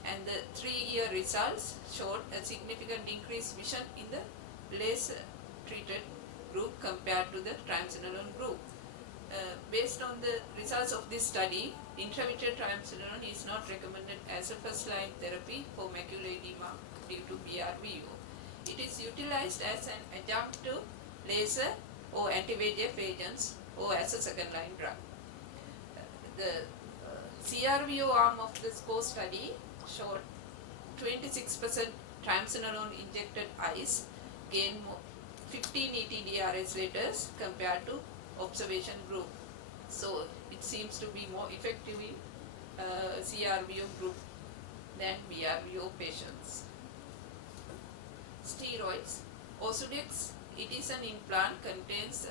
and the 3-year results showed a significant increased vision in the laser treated group compared to the triamcinolone group. Based on the results of this study, intravitreal triamcinolone is not recommended as a first-line therapy for macular edema due to BRVO. It is utilized as an adjunct to laser or anti-VEGF agents or as a second-line drug. The CRVO arm of the SCO study showed 26% triamcinolone injected eyes gained 15 ETDRS letters compared to observation group. So it seems to be more effective in CRVO group than BRVO patients. Steroids. Osidex, it is an implant, contains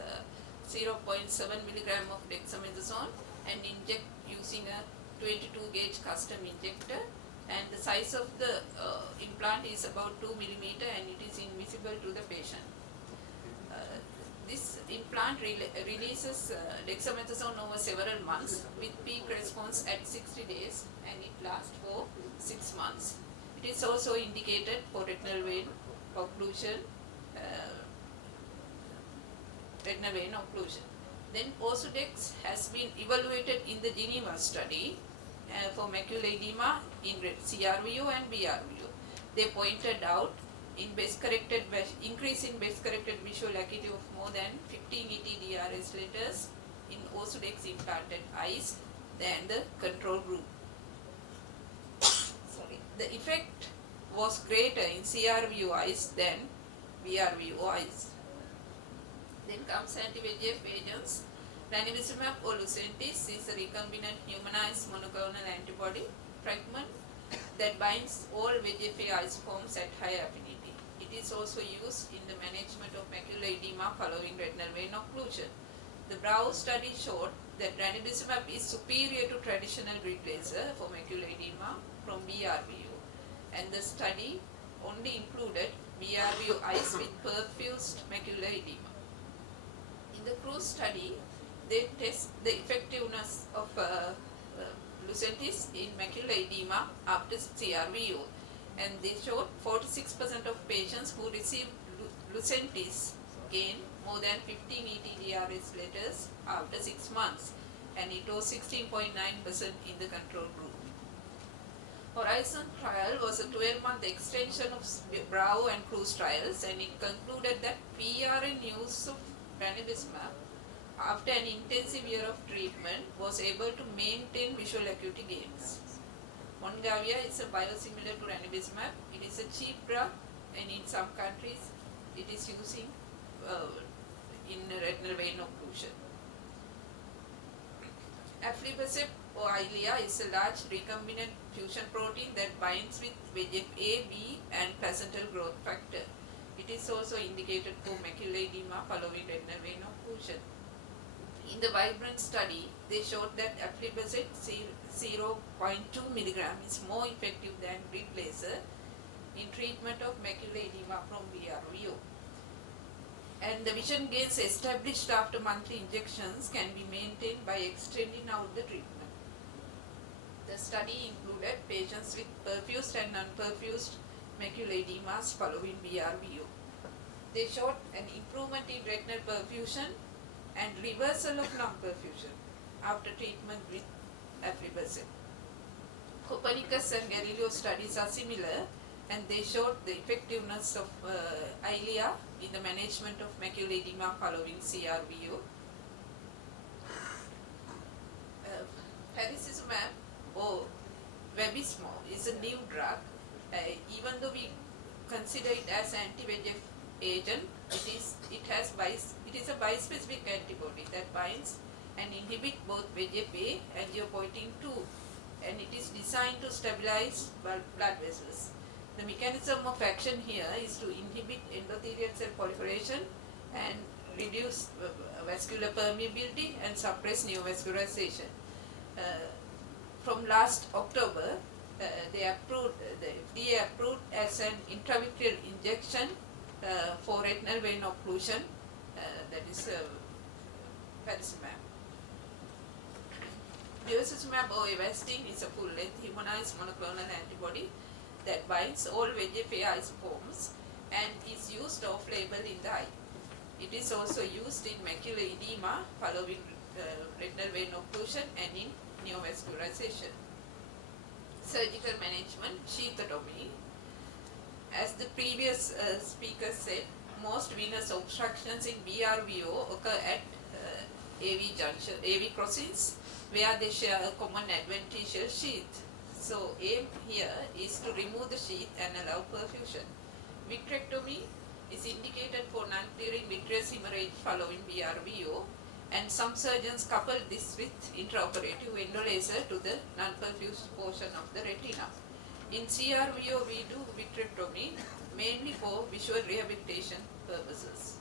0.7 milligram of dexamethasone and inject using a 22 gauge custom injector, and the size of the implant is about 2 millimeter and it is invisible to the patient. This implant releases dexamethasone over several months with peak response at 60 days, and it lasts for 6 months. It is also indicated for retinal vein occlusion, Then Osidex has been evaluated in the Geneva study for macular edema in CRVO and BRVO. They pointed out increase in best corrected visual acuity of more than 15 ETDRS letters in Osidex implanted eyes than the control group. The effect was greater in CRVO eyes than BRVO eyes. Then comes anti-VEGF agents. Ranibizumab or Lucentis is a recombinant humanized monoclonal antibody fragment that binds all VEGF-A isoforms at high affinity. It is also used in the management of macular edema following retinal vein occlusion. The BRAVO study showed that ranibizumab is superior to traditional grid laser for macular edema from BRVO, and the study only included BRVO eyes with perfused macular edema. In the CRUISE study, they test the effectiveness of Lucentis in macular edema after CRVO, and they showed 46% of patients who received Lucentis gained more than 15 ETDRS letters after 6 months, and it was 16.9% in the control group. Horizon trial was a 12-month extension of BRAVO and CRUISE trials, and it concluded that PRN use of ranibizumab after an intensive year of treatment was able to maintain visual acuity gains. Mongavia is a biosimilar to ranibizumab. It is a cheap drug, and in some countries it is using in retinal vein occlusion. Aflibercept or Eylea is a large recombinant fusion protein that binds with VEGF-A, B and placental growth factor. It is also indicated for macular edema following retinal vein occlusion. In the Vibrant study, they showed that aflibercept 0.2 milligram is more effective than grid laser in treatment of macular edema from BRVO. And the vision gains established after monthly injections can be maintained by extending out the treatment. The study included patients with perfused and non-perfused macular edemas following BRVO. They showed an improvement in retinal perfusion and reversal of non-perfusion after treatment with aflibercept. Copernicus and Galileo studies are similar, and they showed the effectiveness of Eylea in the management of macular edema following CRVO. Faricimab or Vabysmo is a new drug. Even though we consider it as anti-VEGF agent, it is a bispecific antibody that binds and inhibits both VEGF-A, angiopoietin 2 and it is designed to stabilize blood vessels. The mechanism of action here is to inhibit endothelial cell proliferation and reduce vascular permeability and suppress neovascularization. From last October, the FDA approved as an intravitreal injection for retinal vein occlusion, that is faricimab. Bevacizumab or Avastin is a full-length humanized monoclonal antibody that binds all VEGF-A isoforms and is used off-label in the eye. It is also used in macular edema following retinal vein occlusion and in neovascularization. Surgical management, sheathotomy. As the previous speaker said, most venous obstructions in BRVO occur at AV crossings where they share a common adventitial sheath. So aim here is to remove the sheath and allow perfusion. Vitrectomy is indicated for non-clearing vitreous hemorrhage following BRVO, and some surgeons couple this with intraoperative endolaser to the non-perfused portion of the retina. In CRVO we do vitrectomy mainly for visual rehabilitation purposes.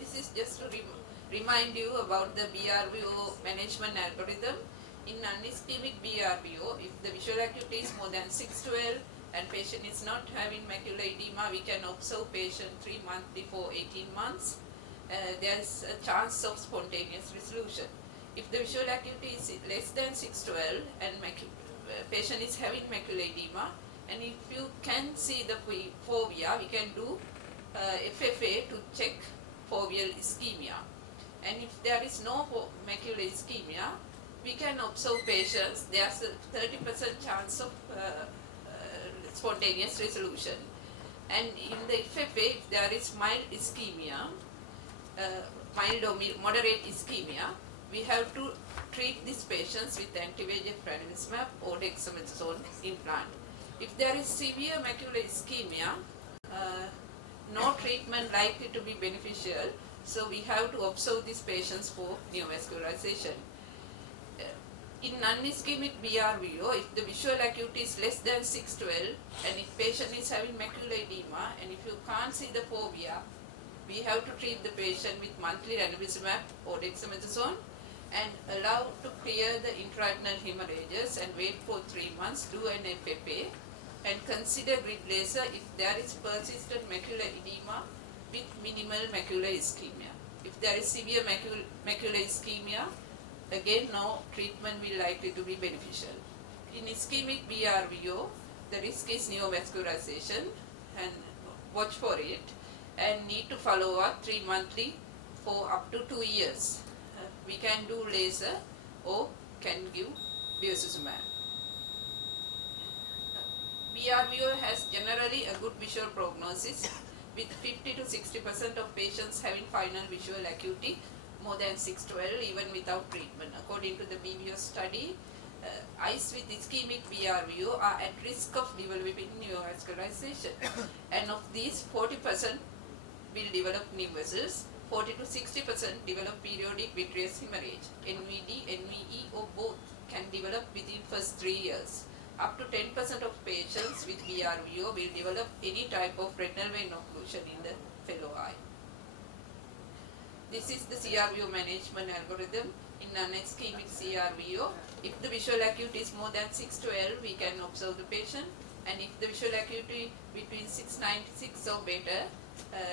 This is just to remind you about the BRVO management algorithm. In non-ischemic BRVO, if the visual acuity is more than 6/12 and patient is not having macular edema, we can observe patient 3 months before 18 months. There is a chance of spontaneous resolution. If the visual acuity is less than 6/12 and patient is having macular edema, and if you can see the fovea, we can do FFA to check foveal ischemia. And if there is no macular ischemia, we can observe patients. There's a 30% chance of spontaneous resolution. And in the FFA, if there is mild ischemia, mild or moderate ischemia, we have to treat these patients with anti-VEGF ranibizumab or dexamethasone implant. If there is severe macular ischemia, no treatment likely to be beneficial, so we have to observe these patients for neovascularization. In non-ischemic BRVO, if the visual acuity is less than 6/12 and if patient is having macular edema and if you can't see the fovea, we have to treat the patient with monthly ranibizumab or dexamethasone and allow to clear the intraretinal hemorrhages and wait for 3 months, do an FFA and consider grid laser if there is persistent macular edema with minimal macular ischemia. If there is severe macular ischemia, again no treatment will likely to be beneficial. In ischemic BRVO, the risk is neovascularization and watch for it and need to follow up 3 monthly for up to 2 years. We can do laser or can give bevacizumab. BRVO has generally a good visual prognosis with 50 to 60% of patients having final visual acuity more than 6/12 even without treatment. According to the BBO study, eyes with ischemic BRVO are at risk of developing neovascularization. And of these, 40% will develop new vessels, 40 to 60% develop periodic vitreous hemorrhage. NVD, NVE or both can develop within first 3 years. Up to 10% of patients with BRVO will develop any type of retinal vein occlusion in the fellow eye. This is the CRVO management algorithm. In non-ischemic CRVO, if the visual acuity is more than 6/12, we can observe the patient, and if the visual acuity between 696 or better,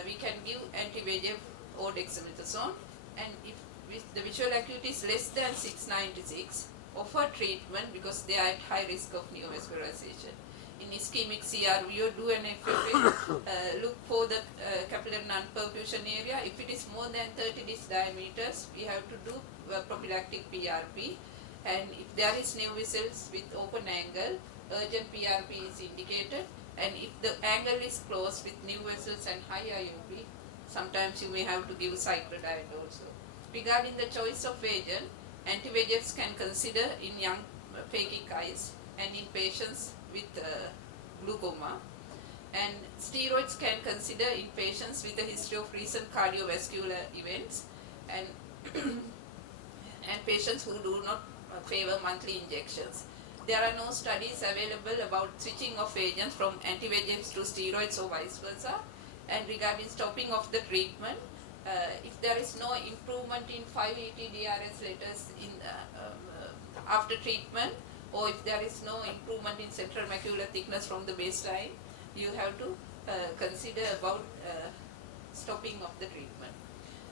we can give anti-VEGF or dexamethasone, and if the visual acuity is less than 696, offer treatment because they are at high risk of neovascularization. In ischemic CRVO, do an FFA, look for the capillary non-perfusion area. If it is more than 30 disc diameters, we have to do prophylactic PRP. And if there is new vessels with open angle, urgent PRP is indicated. And if the angle is close with new vessels and high IOP, sometimes you may have to give cyclodiode also. Regarding the choice of agent, anti-VEGFs can consider in young phakic eyes and in patients with glaucoma, and steroids can consider in patients with a history of recent cardiovascular events and and patients who do not favor monthly injections. There are no studies available about switching of agents from anti-VEGFs to steroids or vice versa. And regarding stopping of the treatment, if there is no improvement in 580 DRS letters in after treatment, or if there is no improvement in central macular thickness from the baseline, you have to consider about stopping of the treatment.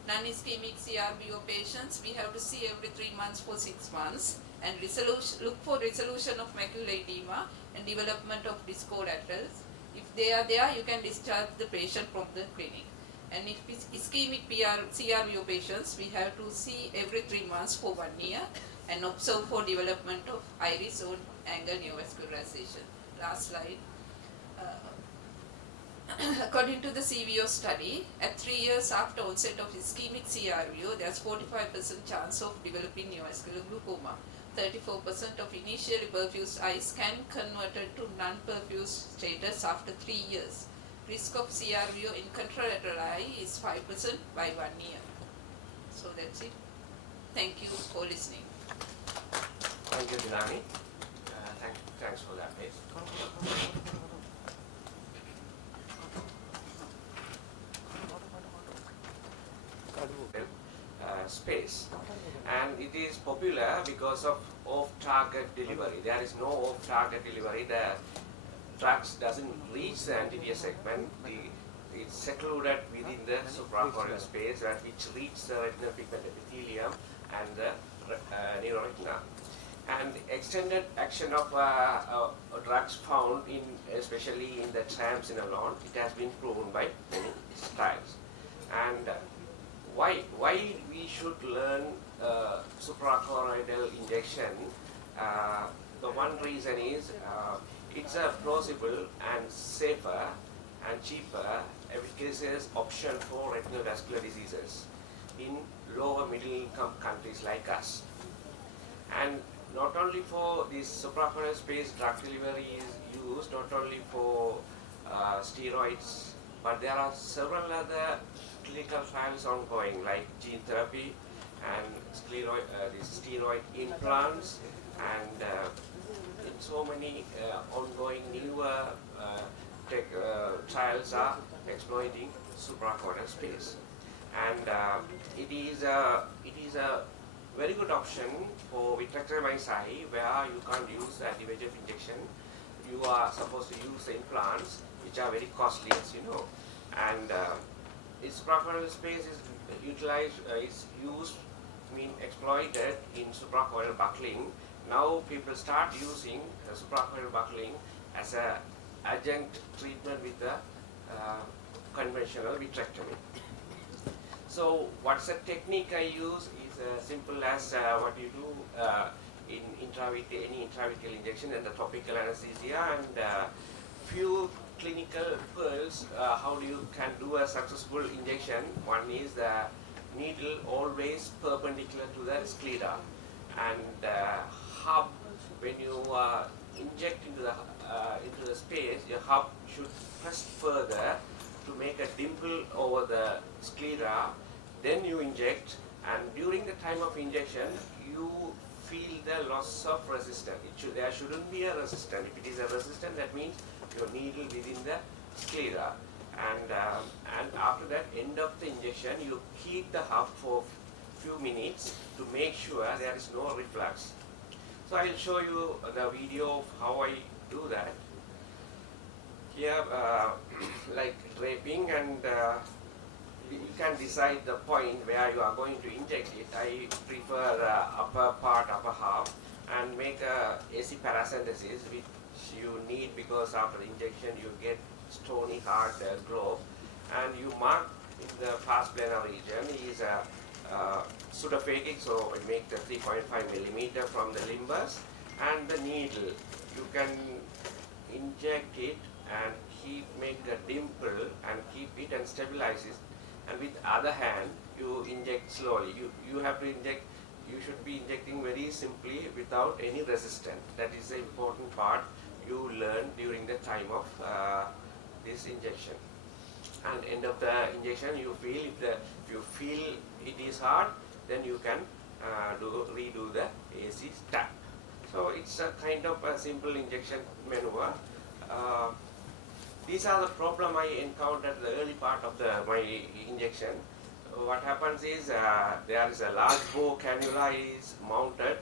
Non-ischemic CRBO patients, we have to see every 3 months for 6 months and look for resolution of macular edema and development of discollaterals. If they are there, you can discharge the patient from the clinic. And if it's ischemic CRBO patients, we have to see every 3 months for 1 year and observe for development of iris or angle neovascularization. Last slide. According to the CVO study, at 3 years after onset of ischemic CRVO, there's 45% chance of developing neovascular glaucoma. 34% of initially perfused eyes can convert to non-perfused status after 3 years. Risk of CRVO in contralateral eye is 5% by 1 year. So that's it. Thank you for listening. Thank you, Dinani. Thanks for that. Space, and it is popular because of off-target delivery. There is no off-target delivery. The drugs doesn't reach the anterior segment. It's secluded within the supracorneal space, which reaches the retinal pigment epithelium and the neuroretina. And extended action of drugs found in, especially in the triamcinolone, it has been proven by many studies. And why we should learn suprachoroidal injection? The one reason is it's a plausible and safer and cheaper efficacious option for retinal vascular diseases in lower middle income countries like us. And not only for this suprachoroidal space, drug delivery is used not only for steroids, but there are several other clinical trials ongoing, like gene therapy and steroid implants, and in so many ongoing newer trials are exploiting suprachoroidal space. And it is a very good option for vitrectomized eye, where you can't use anti-VEGF injection. You are supposed to use the implants, which are very costly, as you know. And its suprachoroidal space is exploited in suprachoroidal buckling. Now people start using suprachoroidal buckling as an adjunct treatment with the conventional vitrectomy. So what's the technique I use is simple as what you do in any intravitreal injection and the topical anesthesia, and few clinical pearls how you can do a successful injection. One is the needle always perpendicular to the sclera, and hub, when you inject into the space, your hub should press further to make a dimple over the sclera. Then you inject, and during the time of injection you feel the loss of resistance. There shouldn't be a resistance. If it is a resistance, that means your needle within the sclera. And after that, end of the injection, you keep the hub for few minutes to make sure there is no reflux. So I will show you the video of how I do that. Here, like draping, and you can decide the point where you are going to inject it. I prefer the upper half, and make a AC paracentesis, which you need because after injection you get stony hard globe, and you mark in the pars plana region is pseudophakic, so it makes the 3.5 millimeter from the limbus, and the needle you can inject it and make a dimple and keep it and stabilize it, and with other hand you inject slowly. You have to inject. You should be injecting very simply without any resistance. That is the important part you learn during the time of this injection. And end of the injection, you feel if you feel it is hard, then you can redo the AC tap. So it's a kind of a simple injection maneuver. These are the problem I encountered at the early part of my injection. What happens is there is a large bore cannula is mounted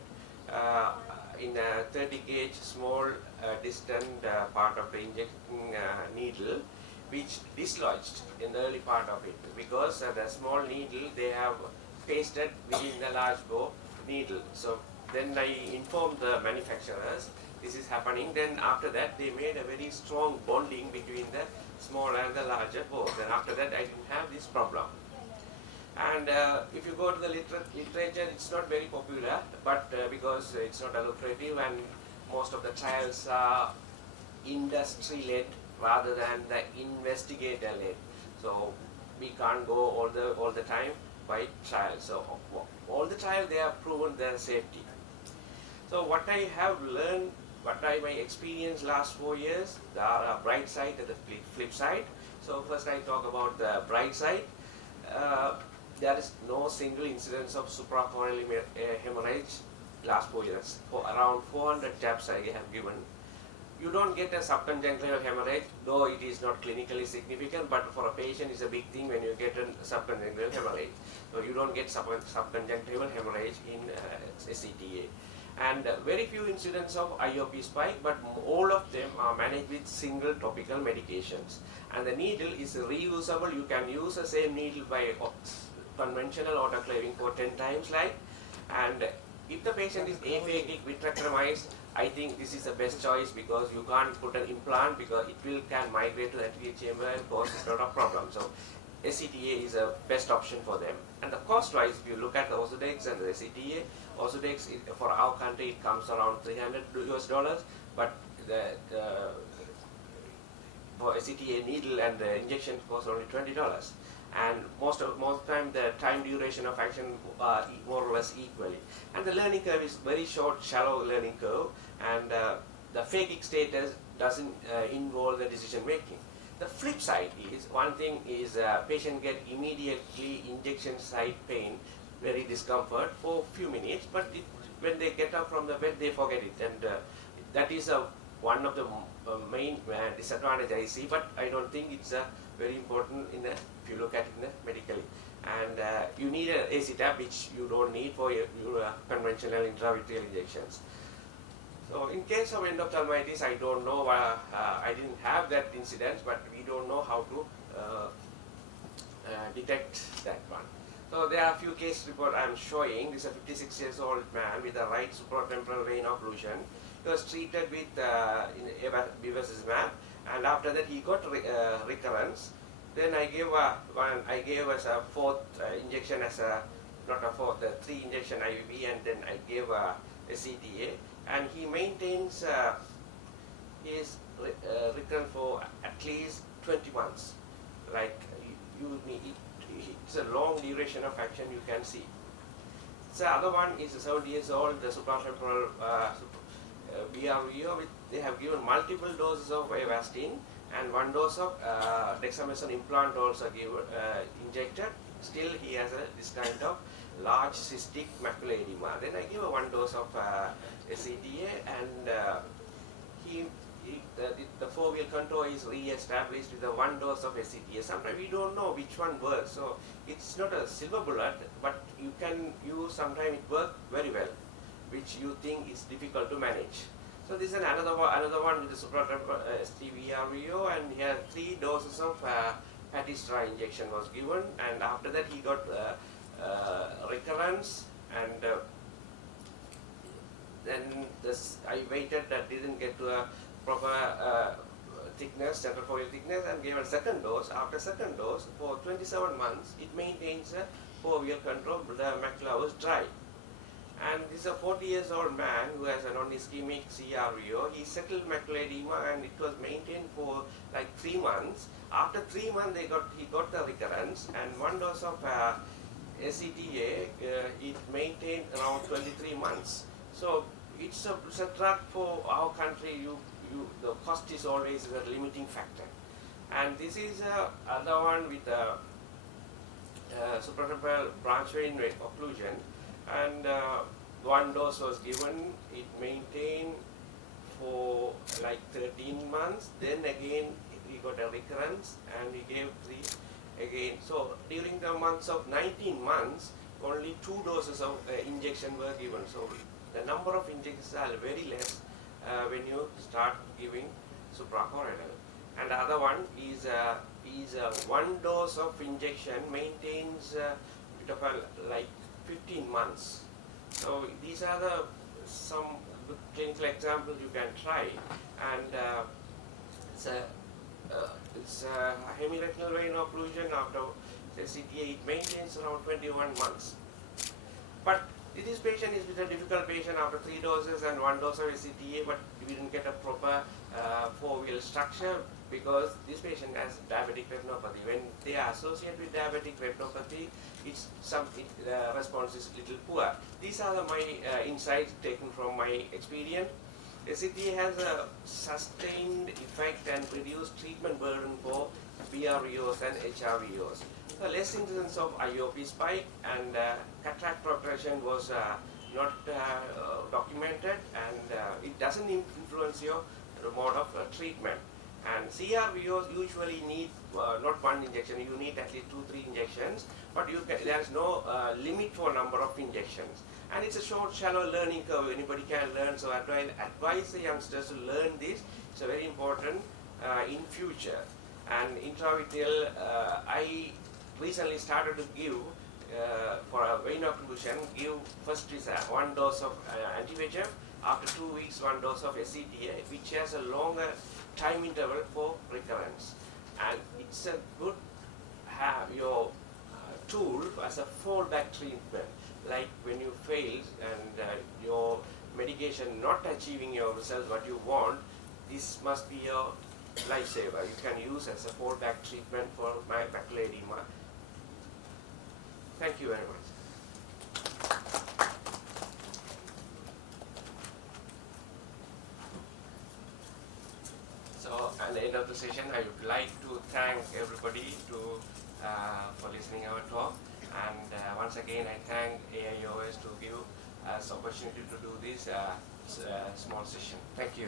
in a 30 gauge small distant part of the injecting needle, which dislodged in the early part of it, because the small needle they have pasted within the large bore needle. So then I informed the manufacturers this is happening. Then after that they made a very strong bonding between the small and the larger bore. Then after that I didn't have this problem. And if you go to the literature, it's not very popular, but because it's not lucrative and most of the trials are industry-led rather than the investigator-led. So we can't go all the time by trials. So all the trials they have proven their safety. So what I have learned, what I my experience last 4 years, there are a bright side and the flip side. So first I talk about the bright side. There is no single incidence of supracorneal hemorrhage last 4 years. For around 400 taps I have given. You don't get a subconjunctival hemorrhage, though it is not clinically significant, but for a patient it's a big thing when you get a subconjunctival hemorrhage. So you don't get subconjunctival hemorrhage in SCTA. And very few incidents of IOP spike, but all of them are managed with single topical medications. And the needle is reusable. You can use the same needle by conventional autoclaving for 10 times and if the patient is aphakic vitrectomized, I think this is the best choice, because you can't put an implant because it can migrate to the anterior chamber and cause a lot of problems. So SCTA is the best option for them. And the cost wise, if you look at the Ozurdex and the SCTA, Ozurdex for our country it comes around $300, but the for SCTA needle and the injection costs only $20. And most of the time the time duration of action are more or less equally. And the learning curve is very short, shallow learning curve, and the phakic status doesn't involve the decision making. The flip side is, one thing is patient get immediately injection site pain, very discomfort for few minutes, but when they get up from the bed they forget it, and that is one of the main disadvantage I see, but I don't think it's very important if you look at it medically. And you need an AC tap, which you don't need for your conventional intravitreal injections. So in case of endophthalmitis, I don't know, I didn't have that incident, but we don't know how to detect that one. So there are a few case reports I'm showing. This is a 56 years old man with a right supratemporal vein occlusion. He was treated with bevacizumab, and after that he got recurrence. Then I gave as a fourth injection, as a not a fourth, 3 injection IVB, and then I gave a CTA, and he maintains his recurrence for at least 20 months. Like you need, it's a long duration of action. You can see. The other one is 70 years old, the supratemporal BRVO. They have given multiple doses of Avastin and 1 dose of dexamethasone implant also injected. Still he has this kind of large cystic macular edema. Then I give 1 dose of CTA, and the 4-wheel control is re-established with 1 dose of CTA. Sometimes we don't know which one works, so it's not a silver bullet, but you can use, sometimes it works very well, which you think is difficult to manage. So this is another one with the supratemporal STVRVO, and here 3 doses of Patistra injection was given, and after that he got recurrence, and then I waited, that didn't get to a proper thickness, central foveal thickness, and gave a second dose. After second dose, for 27 months, it maintains a 4-wheel control, the macula was dry. And this is a 40 years old man who has a non-ischemic CRVO. He settled macular edema, and it was maintained for like 3 months. After 3 months, he got the recurrence, and 1 dose of ACTA, it maintained around 23 months. So it's a drug for our country. The cost is always a limiting factor. And this is another one with supratemporal branch vein occlusion. and one dose was given. It maintained for like 13 months. Then again we got a recurrence and we gave 3 again. So during the months of 19 months, only 2 doses of injection were given. So the number of injections are very less when you start giving suprachoroidal. And the other one is 1 dose of injection maintains bit of a, like 15 months. So these are the some good clinical examples you can try, and it's a hemiretinal vein occlusion after CTA. It maintains around 21 months. But this patient is with a difficult patient after 3 doses and 1 dose of CTA, but we didn't get a proper foveal structure because this patient has diabetic retinopathy. When they are associated with diabetic retinopathy, response is little poor. These are my insights taken from my experience. CTA has a sustained effect and reduced treatment burden for BRVOs and HRVOs. The less incidence of IOP spike and cataract progression was not documented, and it doesn't influence your mode of treatment. And CRVOs usually need not 1 injection, you need at least 2-3 injections, but there is no limit for number of injections. And it's a short, shallow learning curve, anybody can learn, so I advise the youngsters to learn this. It's a very important in future. And intravitreal, I recently started to give for a vein occlusion, first is 1 dose of anti-VEGF, after 2 weeks 1 dose of SCTA, which has a longer time interval for recurrence. And it's a good your tool as a fallback treatment, like when you fail and your medication not achieving your result what you want, this must be your lifesaver. You can use as a fallback treatment for macular edema. Thank you very much. So at the end of the session, I would like to thank everybody for listening our talk. And once again, I thank AIOS to give us opportunity to do this small session. Thank you.